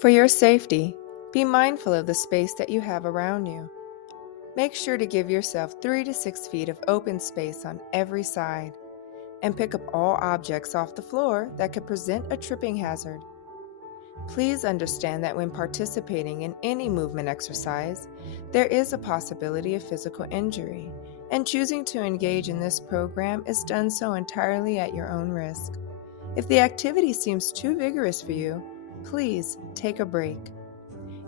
For your safety, be mindful of the space that you have around you. Make sure to give yourself 3 to 6 feet of open space on every side, and pick up all objects off the floor that could present a tripping hazard. Please understand that when participating in any movement exercise, there is a possibility of physical injury, and choosing to engage in this program is done so entirely at your own risk. If the activity seems too vigorous for you, please take a break.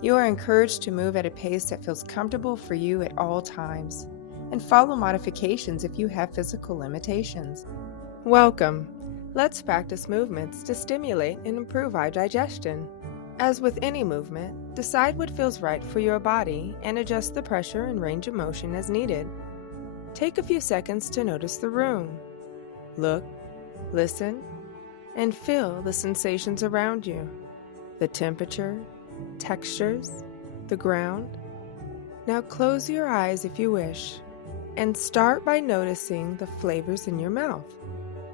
You are encouraged to move at a pace that feels comfortable for you at all times, and follow modifications if you have physical limitations. Welcome. Let's practice movements to stimulate and improve our digestion. As with any movement, decide what feels right for your body and adjust the pressure and range of motion as needed. Take a few seconds to notice the room. Look, listen, and feel the sensations around you, the temperature, textures, the ground. Now close your eyes if you wish, and start by noticing the flavors in your mouth.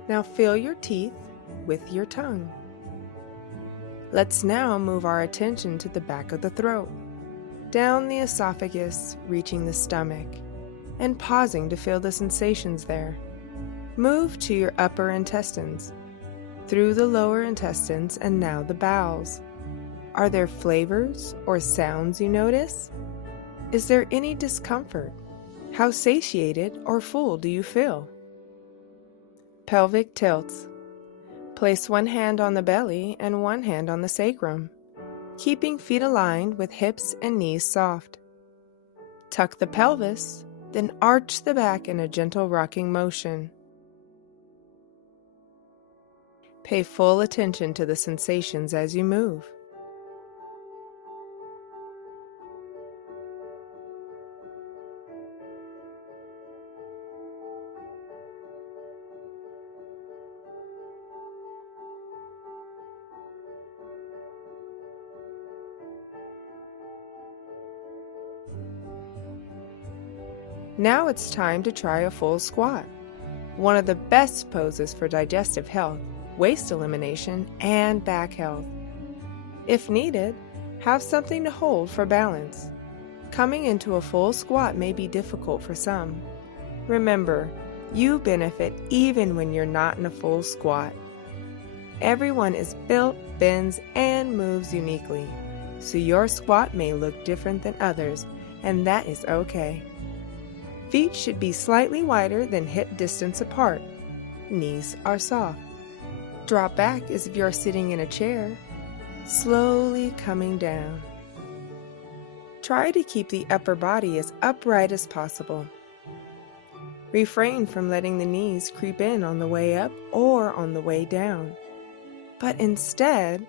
Now fill your teeth with your tongue. Let's now move our attention to the back of the throat, down the esophagus, reaching the stomach, and pausing to feel the sensations there. Move to your upper intestines, through the lower intestines, and now the bowels. Are there flavors or sounds you notice? Is there any discomfort? How satiated or full do you feel? Pelvic tilts. Place one hand on the belly and one hand on the sacrum, keeping feet aligned with hips and knees soft. Tuck the pelvis, then arch the back in a gentle rocking motion. Pay full attention to the sensations as you move. Now it's time to try a full squat, one of the best poses for digestive health, waste elimination, and back health. If needed, have something to hold for balance. Coming into a full squat may be difficult for some. Remember, you benefit even when you're not in a full squat. Everyone is built, bends, and moves uniquely, so your squat may look different than others, and that is okay. Feet should be slightly wider than hip distance apart. Knees are soft. Drop back as if you're sitting in a chair, slowly coming down. Try to keep the upper body as upright as possible. Refrain from letting the knees creep in on the way up or on the way down, but instead,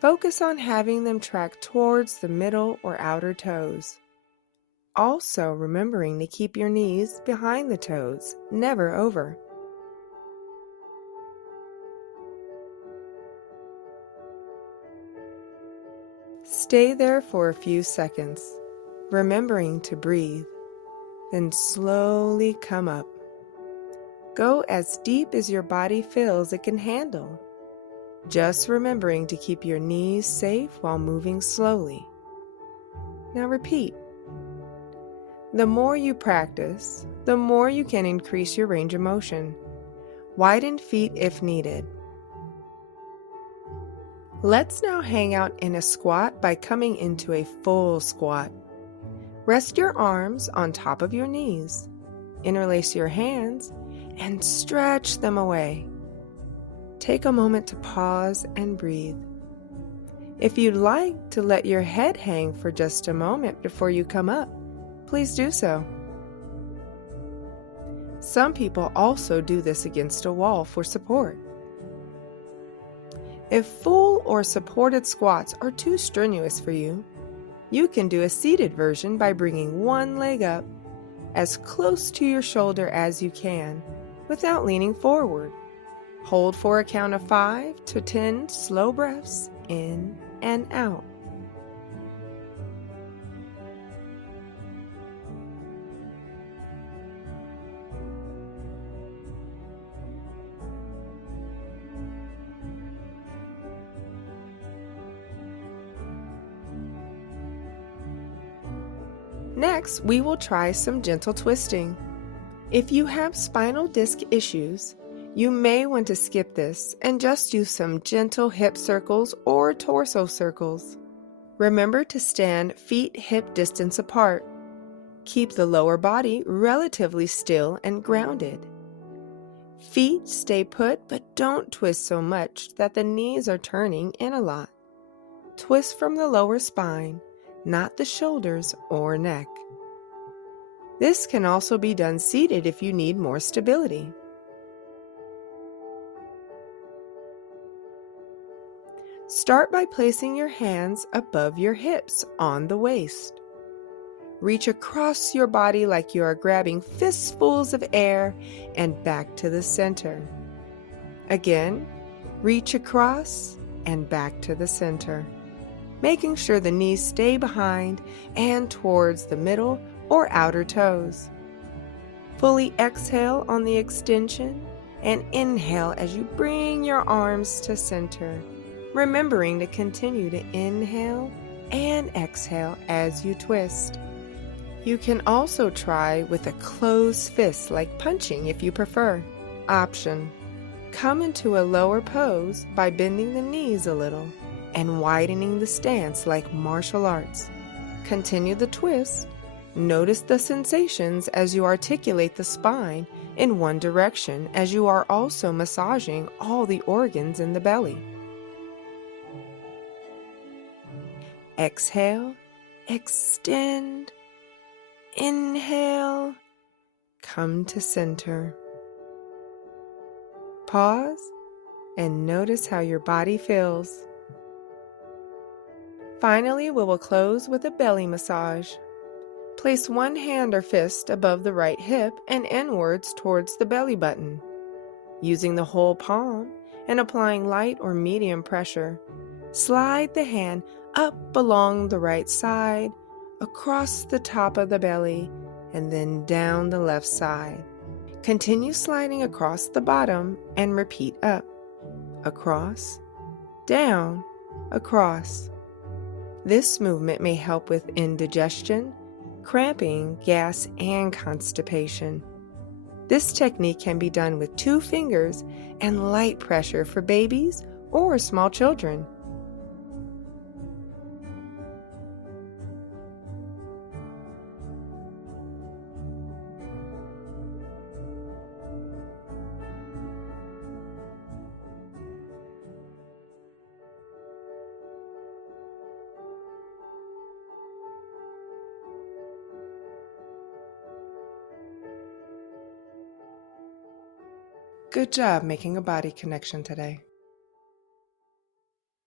focus on having them track towards the middle or outer toes. Also remembering to keep your knees behind the toes, never over. Stay there for a few seconds, remembering to breathe, then slowly come up. Go as deep as your body feels it can handle, just remembering to keep your knees safe while moving slowly. Now repeat. The more you practice, the more you can increase your range of motion. Widen feet if needed. Let's now hang out in a squat by coming into a full squat. Rest your arms on top of your knees. Interlace your hands and stretch them away. Take a moment to pause and breathe. If you'd like to let your head hang for just a moment before you come up, please do so. Some people also do this against a wall for support. If full or supported squats are too strenuous for you, you can do a seated version by bringing one leg up as close to your shoulder as you can without leaning forward. Hold for a count of 5 to 10 slow breaths in and out. Next, we will try some gentle twisting. If you have spinal disc issues, you may want to skip this and just do some gentle hip circles or torso circles. Remember to stand feet hip distance apart. Keep the lower body relatively still and grounded. Feet stay put, but don't twist so much that the knees are turning in a lot. Twist from the lower spine, not the shoulders or neck. This can also be done seated if you need more stability. Start by placing your hands above your hips on the waist. Reach across your body like you are grabbing fistfuls of air and back to the center. Again, reach across and back to the center, making sure the knees stay behind and towards the middle or outer toes. Fully exhale on the extension and inhale as you bring your arms to center, remembering to continue to inhale and exhale as you twist. You can also try with a closed fist like punching if you prefer. Option: come into a lower pose by bending the knees a little and widening the stance like martial arts. Continue the twist. Notice the sensations as you articulate the spine in one direction as you are also massaging all the organs in the belly. Exhale, extend, inhale, come to center. Pause and notice how your body feels. Finally, we will close with a belly massage. Place one hand or fist above the right hip and inwards towards the belly button. Using the whole palm and applying light or medium pressure, slide the hand up along the right side, across the top of the belly, and then down the left side. Continue sliding across the bottom and repeat up, across, down, across. This movement may help with indigestion, cramping, gas, and constipation. This technique can be done with 2 fingers and light pressure for babies or small children. Good job making a body connection today.